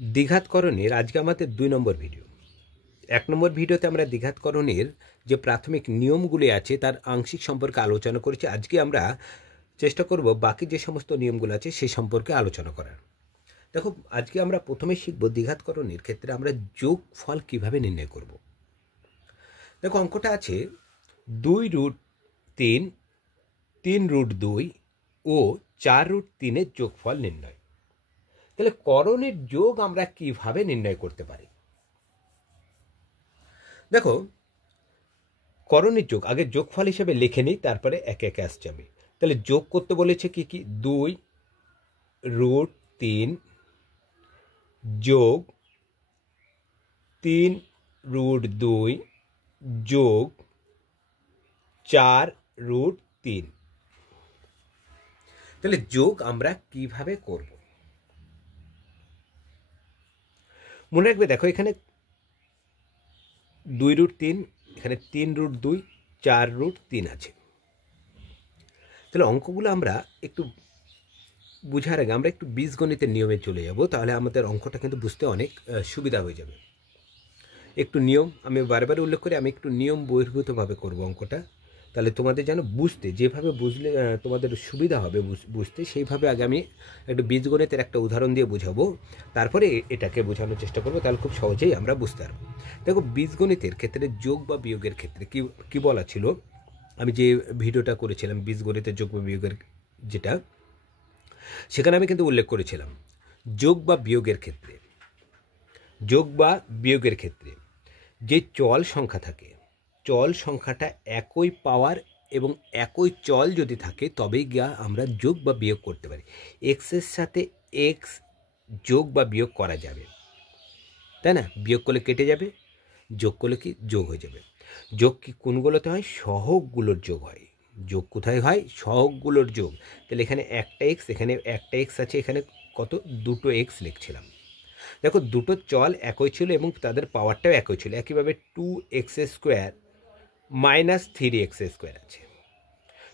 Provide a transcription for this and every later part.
দ্বিঘাতকরণের আজকে আমাদের 2 নম্বর ভিডিও। 1 নম্বর ভিডিওতে আমরা দ্বিঘাতকরণের যে প্রাথমিক নিয়মগুলি আছে তার আংশিক সম্পর্কে আলোচনা করেছি। আজকে আমরা চেষ্টা করব বাকি যে সমস্ত নিয়মগুলো আছে সেই সম্পর্কে আলোচনা করার। দেখো, আজকে আমরা প্রথমে শিখব দ্বিঘাতকরণের ক্ষেত্রে আমরা যোগফল কিভাবে নির্ণয় করব। দেখো, অঙ্কটা আছে 2√3, 3√2 ও 4√3 যোগফল নির্ণয়। তাহলে করণের যোগ আমরা কিভাবে নির্ণয় করতে পারি? দেখো, করণের যোগ আগে যোগফল হিসেবে লিখে নিই, তারপরে একে একে আসছে আমি। তাহলে যোগ করতে বলেছে কি কি, 2√3 যোগ 3√2 যোগ 4√3। তাহলে যোগ আমরা কিভাবে করব মনে রাখবে। দেখো, এখানে 2√3, এখানে 3√2, 4√3 আছে। তাহলে অঙ্কগুলো আমরা একটু বুঝার আগে আমরা একটু বীজগণিতের নিয়মে চলে যাব, তাহলে আমাদের অঙ্কটা কিন্তু বুঝতে অনেক সুবিধা হয়ে যাবে। একটু নিয়ম আমি বারবার উল্লেখ করি, আমি একটু নিয়ম বহির্ভূতভাবে করব অঙ্কটা, তাহলে তোমাদের যেন বুঝতে, যেভাবে বুঝলে তোমাদের সুবিধা হবে বুঝতে, সেইভাবে আগে আমি একটু বীজগণিতের একটা উদাহরণ দিয়ে বুঝাবো, তারপরে এটাকে বোঝানোর চেষ্টা করবো, তাহলে খুব সহজেই আমরা বুঝতে পারবো। দেখো, বীজগণিতের ক্ষেত্রে যোগ বা বিয়োগের ক্ষেত্রে কি বলা ছিল, আমি যে ভিডিওটা করেছিলাম বীজগণিতের যোগ বা বিয়োগের যেটা, সেখানে আমি কিন্তু উল্লেখ করেছিলাম যোগ বা বিয়োগের ক্ষেত্রে যে চল সংখ্যা থাকে, চল সংখ্যাটা একই পাওয়ার এবং একই চল যদি থাকে তবেই গিয়া আমরা যোগ বা বিয়োগ করতে পারি। এক্সের সাথে এক্স যোগ বা বিয়োগ করা যাবে, তাই না? বিয়োগ করলে কেটে যাবে, যোগ করলে কি যোগ হয়ে যাবে। যোগ কি কোনগুলোতে হয়? সহগগুলোর যোগ হয়। যোগ কোথায় হয়? সহগগুলোর যোগ। তাহলে এখানে একটা এক্স, এখানে একটা এক্স আছে, এখানে কত? দুটো এক্স লিখছিলাম। দেখো, দুটো চল একই ছিল এবং তাদের পাওয়ারটাও একই ছিল। একইভাবে 2x² মাইনাস 3x² আছে।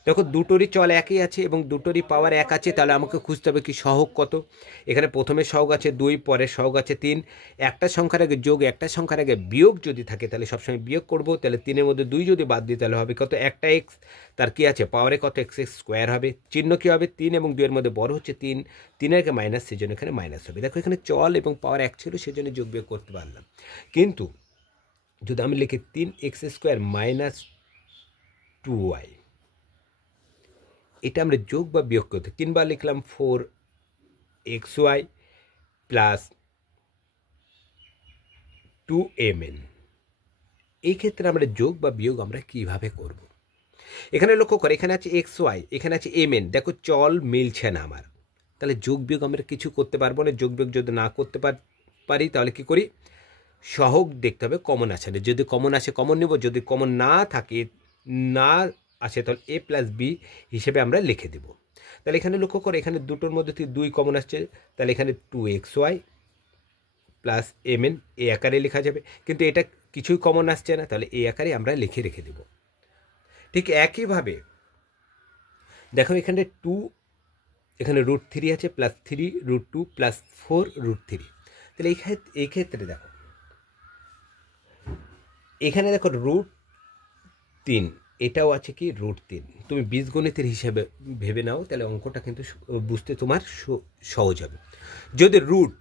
দেখো, দুটোরই চল একই আছে এবং দুটোরই পাওয়ার এক আছে, তাহলে আমাকে খুঁজতে হবে কি সহগ কত। এখানে প্রথমে সহগ আছে 2, পরের সহগ আছে 3। একটা সংখ্যার আগে যোগ, একটা সংখ্যার আগে বিয়োগ যদি থাকে তাহলে সবসময় বিয়োগ করব। তাহলে 3-এর মধ্যে 2 যদি বাদ দিই তাহলে হবে কত? একটা এক্স, তার কি আছে? পাওয়ারে কত? x² হবে। চিহ্ন কি হবে? 3 এবং 2 এর মধ্যে বড় হচ্ছে 3, 3-এর আগে মাইনাস, সেজন্য এখানে মাইনাস হবে। দেখো, এখানে চল এবং পাওয়ার এক ছিল, সেজন্য যোগ বিয়োগ করতে পারলাম। কিন্তু যদি আমি লিখি 3x² মাইনাস 2y, এটা আমরা যোগ বা বিয়োগ করতে, 3 বার লিখলাম 4xy প্লাস 2mn। এই ক্ষেত্রে আমরা যোগ বা বিয়োগ আমরা কিভাবে করব? এখানে লক্ষ্য করে, এখানে আছে xy, এখানে আছে mn। দেখো, চল মিলছে না আমার, তাহলে যোগ বিয়োগ আমরা কিছু করতে পারবো না। যোগ বিয়োগ যদি না করতে পারি তাহলে কি করি? সহগ দেখতে হবে কমন আসে না। যদি কমন আসে কমন নেব, যদি কমন না থাকে, না আসে, তাহলে a প্লাস b হিসেবে আমরা লিখে দেব। তাহলে এখানে লক্ষ্য করে, এখানে দুটোর মধ্যে থেকে 2 কমন আসছে, তাহলে এখানে 2xy প্লাস mn এই আকারে লেখা যাবে। কিন্তু এটা কিছুই কমন আসছে না, তাহলে এই আকারে আমরা লিখে রেখে দেব। ঠিক একইভাবে দেখো, এখানে 2, এখানে √3 আছে, প্লাস 3√2 প্লাস 4√3। তাহলে এই ক্ষেত্রে দেখো, এখানে দেখো √3, এটাও আছে কি √3। তুমি বীজগণিতের হিসেবে ভেবে নাও, তাহলে অঙ্কটা কিন্তু বুঝতে তোমার সহজ হবে। যদি রুট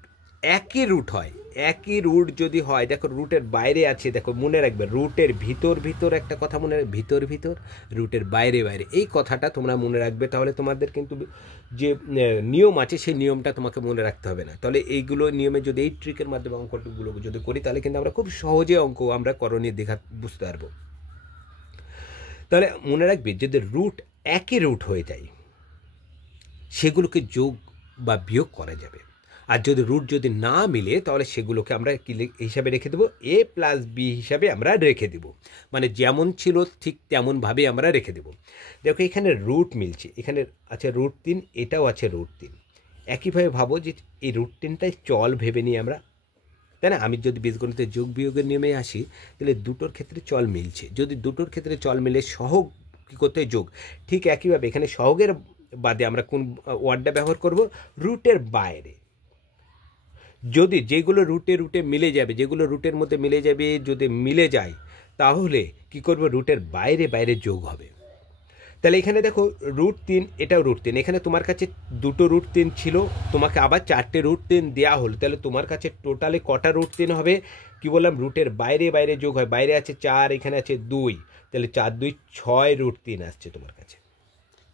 একই রুট হয়, একই রুট যদি হয়, দেখো রুটের বাইরে আছে, দেখো মনে রাখবে রুটের ভিতর একটা কথা মনে রাখবে, ভিতর রুটের বাইরে, এই কথাটা তোমরা মনে রাখবে। তাহলে তোমাদের কিন্তু যে নিয়ম আছে সেই নিয়মটা তোমাকে মনে রাখতে হবে না। তাহলে এইগুলো নিয়মে যদি এই ট্রিকের মাধ্যমে অঙ্কগুলো যদি করি, তাহলে কিন্তু আমরা খুব সহজে অঙ্ক আমরা করণীয় বুঝতে পারবো। তাহলে মনে রাখবে, যদি রুট একই রুট হয়ে যায় সেগুলোকে যোগ বা বিয়োগ করা যাবে। আর যদি রুট যদি না মিলে তাহলে সেগুলোকে আমরা কি হিসাবে রেখে দেবো? a প্লাস বি হিসাবে আমরা রেখে দেব। মানে যেমন ছিল ঠিক তেমনভাবে আমরা রেখে দেব। দেখো, এখানে রুট মিলছে, এখানে আছে √3, এটাও আছে √3। একইভাবে ভাবো যে এই √3টাই চল ভেবে নিই আমরা, তাই না? আমি যদি বীজগণিতের যোগ বিয়োগের নিয়মে আসি, তাহলে দুটোর ক্ষেত্রে চল মিলছে। যদি দুটোর ক্ষেত্রে চল মিলে সহগ কী করতে হয়? যোগ। ঠিক একইভাবে এখানে সহগের বাদে আমরা কোন ওয়ার্ডটা ব্যবহার করব? রুটের বাইরে। যদি যেগুলো রুটে রুটে মিলে যাবে, যেগুলো রুটের মধ্যে মিলে যাবে, যদি মিলে যায় তাহলে কি করবে, রুটের বাইরে বাইরে যোগ হবে। তাহলে এখানে দেখো √3, এটাও √3, এখানে তোমার কাছে দুটো √3 ছিল, তোমাকে আবার 4টে √3 দেওয়া হলো, তাহলে তোমার কাছে টোটালে কটা √3 হবে, কি বললাম, রুটের বাইরে বাইরে যোগ হয়। বাইরে আছে 4, এখানে আছে 2, তাহলে 4 2 6 √3 আসছে তোমার কাছে,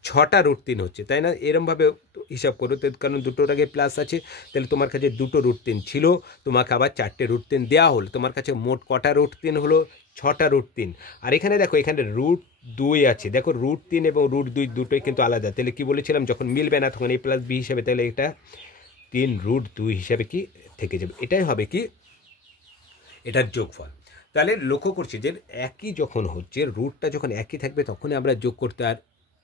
6টা √3 হচ্ছে, তাই না? এরমভাবে হিসাব করো, কারণ দুটোর আগে প্লাস আছে, তাহলে তোমার কাছে দুটো √3 ছিল, তোমাকে আবার 4টে √3 দেওয়া হলো, তোমার কাছে মোট কটা √3 হলো, 6টা √3। আর এখানে দেখো এখানে √2 আছে, দেখো √3 এবং √2 দুটোই কিন্তু আলাদা, তাহলে কি বলেছিলাম, যখন মিলবে না তখন a + b হিসাবে, তাহলে এটা 3 √2 হিসাবে কি থেকে যাবে, এটাই হবে কি এটার যোগফল। তাহলে লক্ষ্য করছি যে একই যখন হচ্ছে, রুটটা যখন একই থাকবে তখনই আমরা যোগ করতে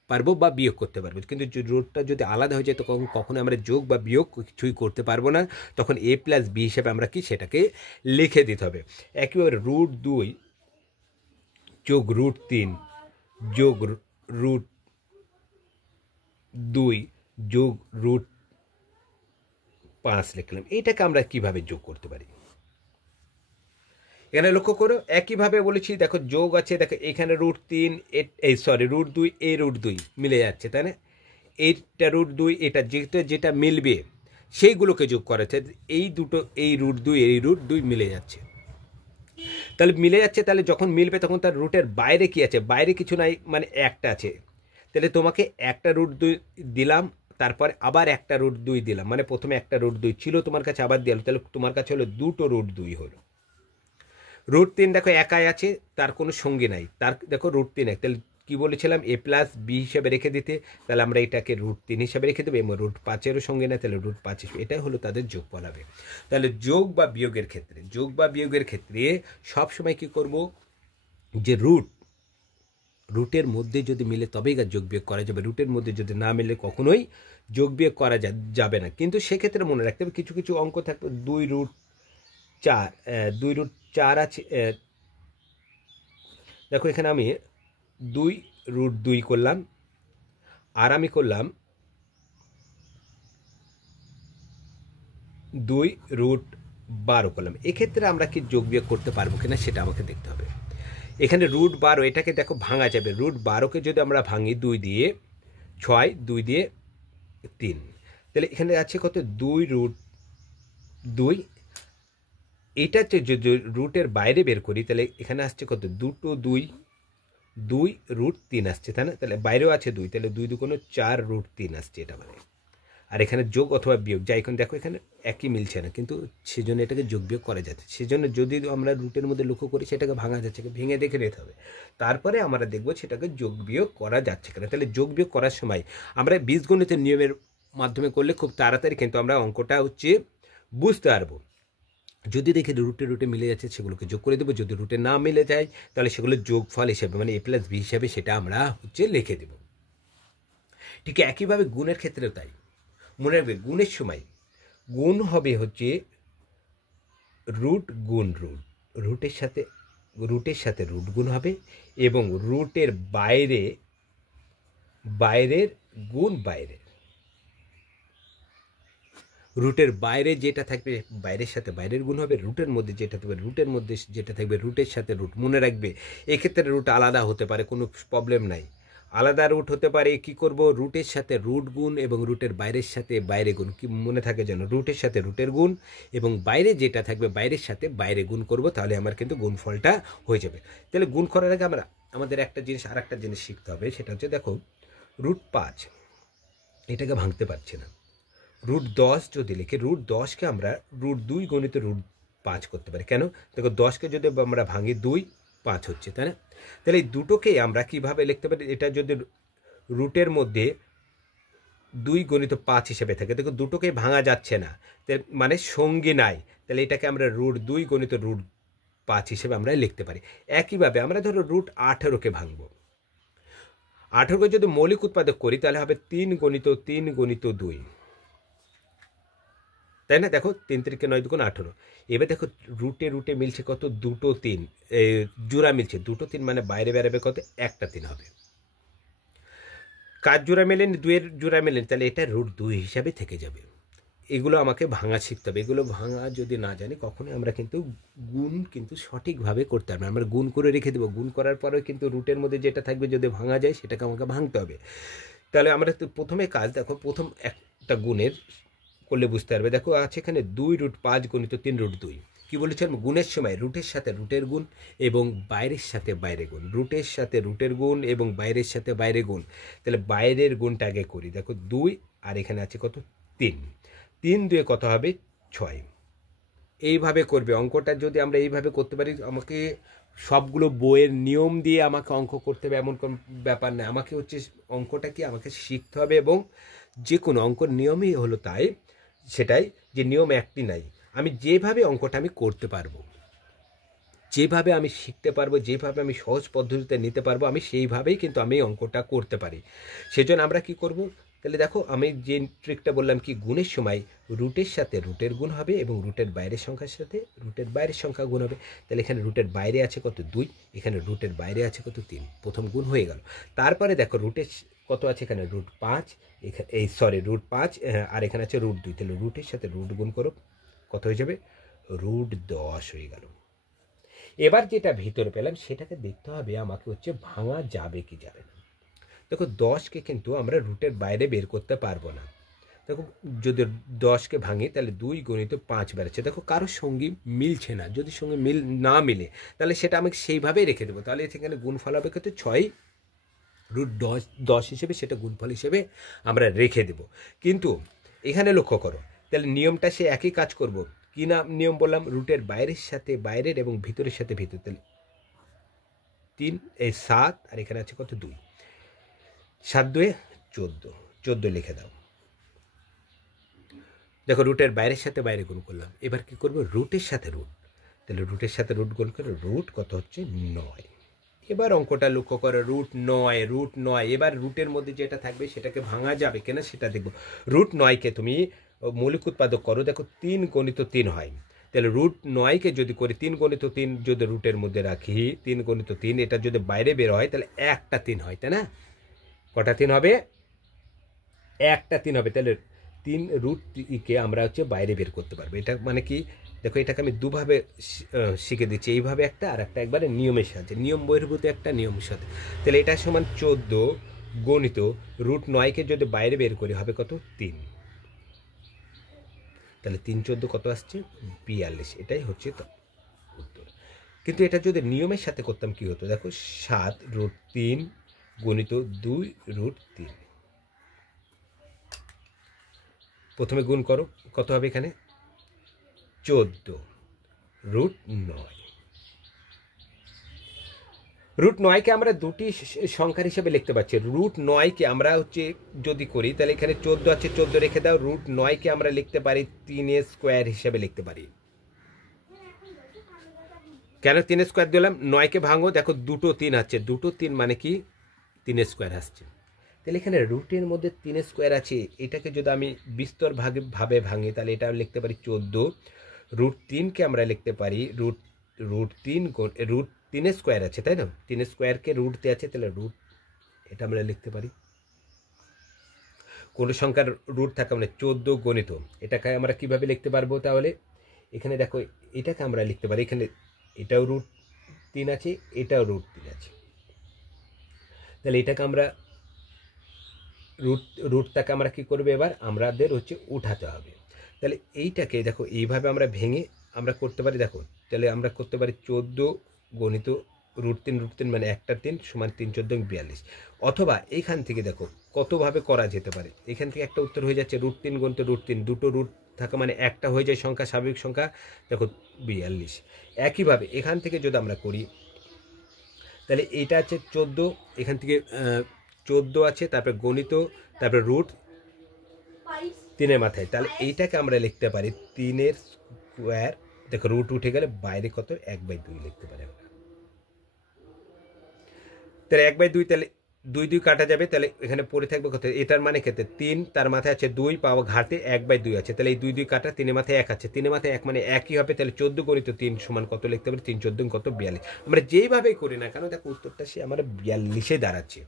পারবো বা বিয়োগ করতে পারবো, কিন্তু রুটটা যদি আলাদা হয়ে যায় তখন কখনো আমরা যোগ বা বিয়োগ কিছুই করতে পারবো না, তখন a + b হিসেবে আমরা কি সেটাকে লিখে দিতে হবে। একইভাবে √2 যোগ √3 যোগ √2 যোগ √5 লিখলাম, এইটাকে আমরা কিভাবে যোগ করতে পারি, এখানে লক্ষ্য করো একইভাবে বলেছি, দেখো যোগ আছে, দেখো এখানে √3, √2, এই √2 মিলে যাচ্ছে, তাই না? এইটা √2, এটা যেটা মিলবে সেইগুলোকে যোগ করেছে, এই দুটো, এই √2 এই √2 মিলে যাচ্ছে, তাহলে মিলে যাচ্ছে, তাহলে যখন মিলবে তখন তার রুটের বাইরে কি আছে, বাইরে কিছু নাই, মানে একটা আছে, তাহলে তোমাকে একটা √2 দিলাম, তারপরে আবার একটা √2 দিলাম, মানে প্রথমে একটা √2 ছিল তোমার কাছে, আবার দিলাম, তাহলে তোমার কাছে হলো দুটো √2 হলো। √3 দেখো একাই আছে, তার কোনো সঙ্গী নাই, তার দেখো √3 এক, তাহলে কী বলেছিলাম a + b হিসেবে রেখে দিতে, তাহলে আমরা এটাকে √3 হিসাবে রেখে দেবো, এবং √5-এরও সঙ্গে না, তাহলে √5 হিসেবে, এটাই হলো তাদের যোগফল হবে। তাহলে যোগ বা বিয়োগের ক্ষেত্রে সবসময় কী করব, যে রুটের মধ্যে যদি মিলে তবেই যোগ বিয়োগ করা যাবে, রুটের মধ্যে যদি না মিলে কখনোই যোগ বিয়োগ করা যাবে না। কিন্তু সেক্ষেত্রে মনে রাখতে হবে কিছু কিছু অঙ্ক থাকবে 2√4 আছে, দেখো এখানে আমি 2√2 করলাম, আর আমি করলাম 2√12 করলাম, এক্ষেত্রে আমরা কি যোগ বিয়োগ করতে পারবো কিনা সেটা আমাকে দেখতে হবে। এখানে √12, এটাকে দেখো ভাঙা যাবে, √12কে যদি আমরা ভাঙি 2 দিয়ে 6, 2 দিয়ে 3, তাহলে এখানে আছে কত, 2√2, এটা হচ্ছে যদি রুটের বাইরে বের করি তাহলে এখানে আসছে কত, 2√3 আসছে, তাই না? তাহলে বাইরেও আছে 2, তাহলে 2 2 কোনো 4√3 আসছে, এটা মানে। আর এখানে যোগ অথবা বিয়োগ যাই, এখন দেখো এখানে একই মিলছে না, কিন্তু সেজন্য এটাকে যোগ বিয়োগ করা যাচ্ছে, সেজন্য যদি আমরা রুটের মধ্যে লক্ষ্য করি সেটাকে ভাঙা যাচ্ছে, ভেঙে দেখে নিতে হবে, তারপরে আমরা দেখবো সেটাকে যোগ বিয়োগ করা যাচ্ছে কিনা। তাহলে যোগ বিয়োগ করার সময় আমরা বীজগণিতের নিয়মের মাধ্যমে করলে খুব তাড়াতাড়ি কিন্তু আমরা অঙ্কটা বুঝতে পারবো। যদি দেখি রুটে মিলে যাচ্ছে সেগুলোকে যোগ করে দেবো, যদি রুটে না মিলে যায় তাহলে সেগুলো যোগফল হিসেবে, মানে a + b হিসাবে সেটা আমরা লিখে দেব। ঠিক একইভাবে গুণের ক্ষেত্রেও তাই, মনে রাখবে গুণের সময় গুণ হবে রুট গুণ রুটের সাথে রুট গুণ হবে, এবং রুটের বাইরের গুণ বাইরের, রুটের বাইরে যেটা থাকবে বাইরের সাথে বাইরের গুণ হবে, রুটের মধ্যে যেটা থাকবে রুটের সাথে রুট। মনে রাখবে এক্ষেত্রে রুট আলাদা হতে পারে, কোনো প্রবলেম নাই, আলাদা রুট হতে পারে। কি করব, রুটের সাথে রুট গুণ এবং রুটের বাইরের সাথে বাইরে গুণ, কি মনে থাকে যেন, রুটের সাথে রুটের গুণ এবং বাইরে যেটা থাকবে বাইরের সাথে বাইরে গুণ করব, তাহলে আমার কিন্তু গুণফলটা হয়ে যাবে। তাহলে গুণ করার আগে আমাদের আর একটা জিনিস শিখতে হবে, সেটা হচ্ছে দেখো √5 এটাকে ভাঙতে পারছি না, √10 যদি লিখে, √10কে আমরা √2 গণিত √5 করতে পারি। কেন, দেখো 10কে যদি আমরা ভাঙি 2, 5 হচ্ছে, তাই না? তাহলে এই দুটোকেই আমরা কিভাবে লিখতে পারি, এটা যদি রুটের মধ্যে 2 গণিত 5 হিসেবে থাকে, দেখো দুটোকেই ভাঙা যাচ্ছে না, মানে সঙ্গী নাই, তাহলে এটাকে আমরা √2 গণিত √5 হিসেবে আমরা লিখতে পারি। একইভাবে আমরা ধরো √18কে ভাঙবো, 18কে যদি মৌলিক উৎপাদক করি তাহলে হবে 3 গণিত 2, তাই না? দেখো 3 × 9 = 18। এবার দেখো রুটে মিলছে কত, 2 3, জোড়া মিলছে 2 3, মানে বাইরে বেরোবে কত, 1টা 3 হবে। কার জোড়া মেলেনি, 2 এর জোড়া মেলেনি, তাহলে এটা √2 হিসাবে থেকে যাবে। এগুলো আমাকে ভাঙা শিখতে হবে। এগুলো ভাঙা যদি না জানি কখনোই আমরা কিন্তু গুণ কিন্তু সঠিকভাবে করতে পারবো না। আমরা গুণ করে রেখে দেবো, গুণ করার পরেও কিন্তু রুটের মধ্যে যেটা থাকবে যদি ভাঙা যায় সেটাকে আমাকে ভাঙতে হবে। তাহলে আমরা তো প্রথমে কাজ দেখো, প্রথম একটা গুণের করলে বুঝতে পারবে। দেখো আছে এখানে 2√5 গণিত 3√2। কী বলেছিলাম? গুণের সময় রুটের সাথে রুটের গুণ এবং বাইরের সাথে বাইরে গুণ, রুটের সাথে রুটের গুণ এবং বাইরের সাথে বাইরে গুণ। তাহলে বাইরের গুণটা আগে করি। দেখো 2 আর এখানে আছে কত? 3। 3 2 কত হবে? 6। এইভাবে করবে অঙ্কটা। যদি আমরা এইভাবে করতে পারি, আমাকে সবগুলো বইয়ের নিয়ম দিয়ে আমাকে অঙ্ক করতে হবে এমন কোনো ব্যাপার নেই। আমাকে হচ্ছে অঙ্কটা কি আমাকে শিখতে হবে, এবং যে কোনো অঙ্কর নিয়মই হলো তাই, সেটাই যে নিয়ম একটি নাই। আমি যেভাবে অঙ্কটা আমি করতে পারবো, যেভাবে আমি শিখতে পারবো, যেভাবে আমি সহজ পদ্ধতিতে নিতে পারবো, আমি সেইভাবেই কিন্তু আমি অঙ্কটা করতে পারি। সেজন্য আমরা কি করব? তাহলে দেখো আমি যে ট্রিকটা বললাম কি, গুণের সময় রুটের সাথে রুটের গুণ হবে এবং রুটের বাইরের সংখ্যার সাথে রুটের বাইরের সংখ্যা গুণ হবে। তাহলে এখানে রুটের বাইরে আছে কত? 2, এখানে রুটের বাইরে আছে কত? 3। প্রথম গুণ হয়ে গেল। তারপরে দেখো রুটের কত আছে? এখানে √5, এখানে √5 আর এখানে আছে √2। তাহলে রুটের সাথে রুট গুণ করো, কত হয়ে যাবে? √10 হয়ে গেল। এবার যেটা ভিতরে পেলাম সেটাকে দেখতে হবে আমাকে হচ্ছে ভাঙা যাবে কি যাবে না। দেখো 10কে কিন্তু আমরা রুটের বাইরে বের করতে পারবো না। দেখো যদি 10কে ভাঙি তাহলে 2 গণিত 5 বেড়েছে। দেখো কারোর সঙ্গে মিলছে না। যদি সঙ্গে মিল না মিলে তাহলে সেটা আমাকে সেইভাবেই রেখে দেবো। তাহলে সেখানে গুণফল হবে কত? 6√10 হিসেবে সেটা গুণফল হিসেবে আমরা রেখে দেব। কিন্তু এখানে লক্ষ্য করো, তাহলে নিয়মটা সে একই কাজ করব। কি না নিয়ম বললাম? রুটের বাইরের সাথে বাইরের এবং ভিতরের সাথে ভিতর। তাহলে 7 আর এখানে আছে কত? 2। 7 2 14, 14 লিখে দাও। দেখো রুটের বাইরের সাথে বাইরে গুণ করলাম। এবার কি করব? রুটের সাথে রুট। তাহলে রুটের সাথে রুট গুণ করে রুট কত হচ্ছে? 9। এবার অঙ্কটা লক্ষ্য করো, √9। এবার রুটের মধ্যে যেটা থাকবে সেটাকে ভাঙা যাবে কিনা সেটা দেখবো। √9কে তুমি মৌলিক উৎপাদক করো, দেখো 3 গণিত 3 হয়। তাহলে √9কে যদি করি 3 গণিত 3 যদি রুটের মধ্যে রাখি, 3 গণিত 3, এটা যদি বাইরে বের হয় তাহলে একটা 3 হয়, তাই না? কটা 3 হবে? একটা 3 হবে। তাহলে 3√কে আমরা হচ্ছে বাইরে বের করতে পারবো। এটা মানে কি? দেখো এটাকে আমি দুভাবে শিখে দিচ্ছি, এইভাবে একটা আর একটা একবারে নিয়মের সাথে, নিয়ম বহির্ভূত একটা নিয়মের সাথে। তাহলে এটা সমান 14 গণিত √9কে যদি বাইরে বের করি হবে কত? 3। তাহলে 3 14 কত আসছে? 42। এটাই হচ্ছে উত্তর। কিন্তু এটা যদি নিয়মের সাথে করতাম কি হতো? দেখো 7√3 গণিত 2√3। প্রথমে গুণ করো, কত হবে এখানে? 14√9। √9কে আমরা দুটি সংখ্যার হিসেবে লিখতে পারছি। √9কে আমরা হচ্ছে যদি করি তাহলে এখানে 14 আছে, 14 রেখে দাও। √9কে আমরা লিখতে পারি 3 হিসেবে লিখতে পারি। কেন 3 দিলাম? 9কে ভাঙো, দেখো দুটো 3 আছে, দুটো 3 মানে কি? 3 আসছে। তাহলে এখানে রুটের মধ্যে 3 আছে। এটাকে যদি আমি বিস্তর ভাবে ভাঙি তাহলে এটা লিখতে পারি 14। √3কে আমরা লিখতে পারি √3 আছে, তাই না? 3 রুট দিয়ে আছে, তাহলে এটা আমরা লিখতে পারি। কোন সংখ্যার রুট থাকে মানে 14 গণিত, এটাকে আমরা কিভাবে লিখতে পারবো? তাহলে এখানে দেখো এটাকে আমরা লিখতে পারি, এখানে এটাও √3 আছে, এটাও √3 আছে। তাহলে এটাকে আমরা রুটটাকে আমরা কি করবো? এবার আমাদের হচ্ছে উঠাতে হবে। তাহলে এইটাকে দেখো এইভাবে আমরা ভেঙে আমরা করতে পারি। দেখো তাহলে আমরা করতে পারি 14 গণিত √3 মানে একটা 3 সমান 3 14 42। অথবা এইখান থেকে দেখো কতভাবে করা যেতে পারে। এখান থেকে একটা উত্তর হয়ে যাচ্ছে √3 গণিত √3, দুটো রুট থাকা মানে একটা হয়ে যায় সংখ্যা, স্বাভাবিক সংখ্যা, দেখো 42। একইভাবে এখান থেকে যদি আমরা করি তাহলে এইটা আছে 14, এখান থেকে 14 আছে, তারপরে গণিত, তারপরে √3 মাথায়। তাহলে এইটাকে আমরা লিখতে পারি 3 দেখো রুট উঠে গেলে বাইরে কত? 1/2 লিখতে পারি আমরা। তাহলে 1/2, তাহলে 2 2 কাটা যাবে, তাহলে এখানে পড়ে থাকবে কত, এটার মানে ক্ষেত্রে 3, তার মাথায় আছে 2, পাওয়া ঘাটে 1/2 আছে, তাহলে এই 2 2 কাটা, 3 মাথায় 1 আছে, 3 মাথায় 1 মানে 1ই হবে, তাহলে 14 গণিত 3 সমান কত লিখতে পারি, 3 14 কত 42। আমরা যেইভাবেই করি না কেন দেখো উত্তরটা সে আমার 42-এ দাঁড়াচ্ছে।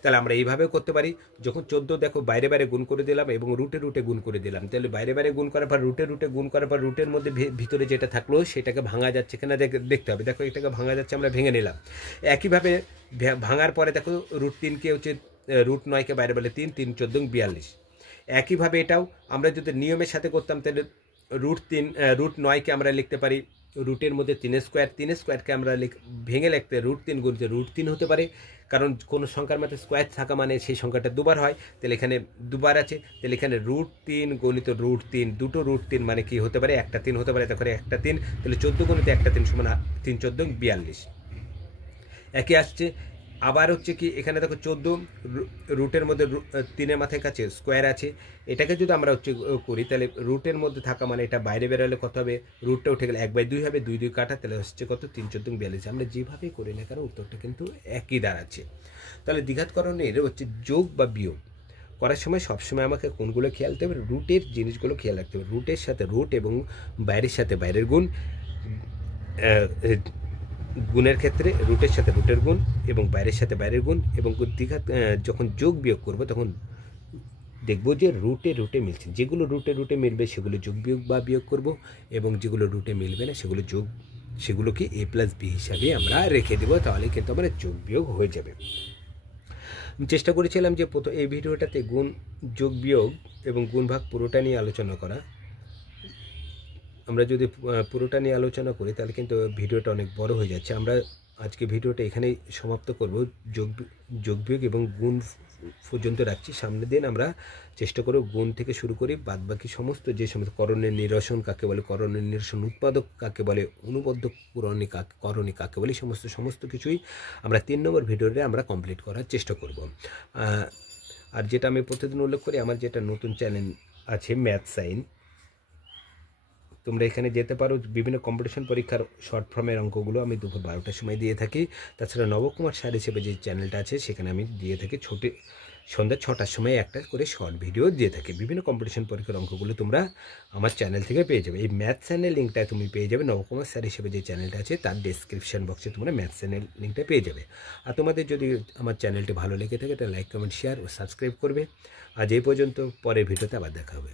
তাহলে আমরা এইভাবেও করতে পারি, যখন 14 দেখো বাইরে বাইরে গুণ করে দিলাম এবং রুটে রুটে গুণ করে দিলাম, তাহলে বাইরে বাইরে গুণ করার পর রুটে রুটে গুণ করার পর রুটের মধ্যে ভিতরে যেটা থাকলো সেটাকে ভাঙা যাচ্ছে কিনা দেখতে হবে। দেখো এটাকে ভাঙা যাচ্ছে, আমরা ভেঙে নিলাম। একইভাবে ভাঙার পরে দেখো রুট 3কে হচ্ছে রুট 9কে বাইরে বলে 3 3 14 42। একইভাবে এটাও আমরা যদি নিয়মের সাথে করতাম তাহলে রুট 9কে আমরা লিখতে পারি রুটের মধ্যে 3 স্কোয়ার, 3 স্কোয়ারকে আমরা ভেঙে লিখতে রুট 3 গুণিত রুট 3 হতে পারে, কারণ কোনো সংখ্যার মধ্যে স্কোয়ার থাকা মানে সেই সংখ্যাটা দুবার হয়, তাহলে এখানে দুবার আছে, তাহলে এখানে রুট 3 গণিত রুট 3, দুটো রুট 3 মানে কি হতে পারে, একটা 3 হতে পারে, তারপরে একটা 3, তাহলে 14 গণিত একটা 3 সমান 3 14 42। একই আসছে আবার হচ্ছে কি এখানে দেখো 14 রুটের মধ্যে 3-এর মাথায় কাছে স্কোয়ার আছে, এটাকে যদি আমরা হচ্ছে করি তাহলে রুটের মধ্যে থাকা মানে এটা বাইরে বেরোলে কত হবে, রুটটা উঠে গেলে 1/2 হবে, 2 2 কাটা, তাহলে হচ্ছে কত 3 14 42। আমরা যেভাবেই করি না কারণ উত্তরটা কিন্তু একই দাঁড়াচ্ছে। তাহলে দ্বিঘাতকরণের হচ্ছে যোগ বা বিয়োগ করার সময় সবসময় আমাকে কোনগুলো খেয়াল রাখতে হবে, রুটের জিনিসগুলো খেয়াল রাখতে হবে, রুটের সাথে রুট এবং বাইরের সাথে বাইরের গুণ, গুণের ক্ষেত্রে রুটের সাথে রুটের গুণ এবং বাইরের সাথে বাইরের গুণ, এবং যখন যোগ বিয়োগ করব তখন দেখব যে রুটে রুটে মিলছে, যেগুলো রুটে রুটে মিলবে সেগুলো যোগ বিয়োগ বা বিয়োগ করব, এবং যেগুলো রুটে মিলবে না সেগুলোকে a+b হিসাবে আমরা রেখে দেবো, তাহলে কিন্তু আমার যোগ বিয়োগ হয়ে যাবে। চেষ্টা করেছিলাম যে এই ভিডিওটাতে গুণ যোগ বিয়োগ এবং গুণ ভাগ পুরোটা নিয়ে আলোচনা করা। আমরা যদি পুরোটা নিয়ে আলোচনা করি তাহলে কিন্তু ভিডিওটা অনেক বড় হয়ে যাচ্ছে। আমরা আজকে ভিডিওটা এখানেই সমাপ্ত করব, যোগ বিয়োগ এবং গুণ পর্যন্ত রাখছি। সামনের দিন আমরা চেষ্টা করব গুণ থেকে শুরু করি বাদবাকি সমস্ত যে সমস্ত করণের নিরসন কাকে বলে, করণের নিরসন উৎপাদক কাকে বলে, অনুবদ্ধ করণী কাকে বলে, সমস্ত কিছুই আমরা 3 নম্বর ভিডিওতে আমরা কমপ্লিট করার চেষ্টা করব। আর যেটা আমি প্রতিদিন উল্লেখ করি, আমার যেটা নতুন চ্যানেল আছে ম্যাথ সাইন, তোমরা এখানে যেতে পারো। বিভিন্ন কম্পিটিশন পরীক্ষার শর্ট ফর্মের অঙ্কগুলো আমি দুপুর 12টার সময় দিয়ে থাকি। তাছাড়া নবকুমার স্যার হিসেবে যে চ্যানেলটা আছে সেখানে আমি দিয়ে থাকি সন্ধ্যা 6টার সময় একটা করে শর্ট ভিডিও দিয়ে থাকি। বিভিন্ন কম্পিটিশন পরীক্ষার অঙ্কগুলো তোমরা আমার চ্যানেল থেকে পেয়ে যাবে। এই ম্যাথ চ্যানেল লিঙ্কটা তুমি পেয়ে যাবে নবকুমার স্যার হিসেবে যে চ্যানেলটা আছে তার ডেসক্রিপশন বক্সে তোমরা ম্যাথ চ্যানেল লিঙ্কটা পেয়ে যাবে। আর তোমাদের যদি আমার চ্যানেলটি ভালো লেগে থাকে তাহলে লাইক কমেন্ট শেয়ার ও সাবস্ক্রাইব করবে। আজ এই পর্যন্ত, পরের ভিডিওতে আবার দেখা হবে।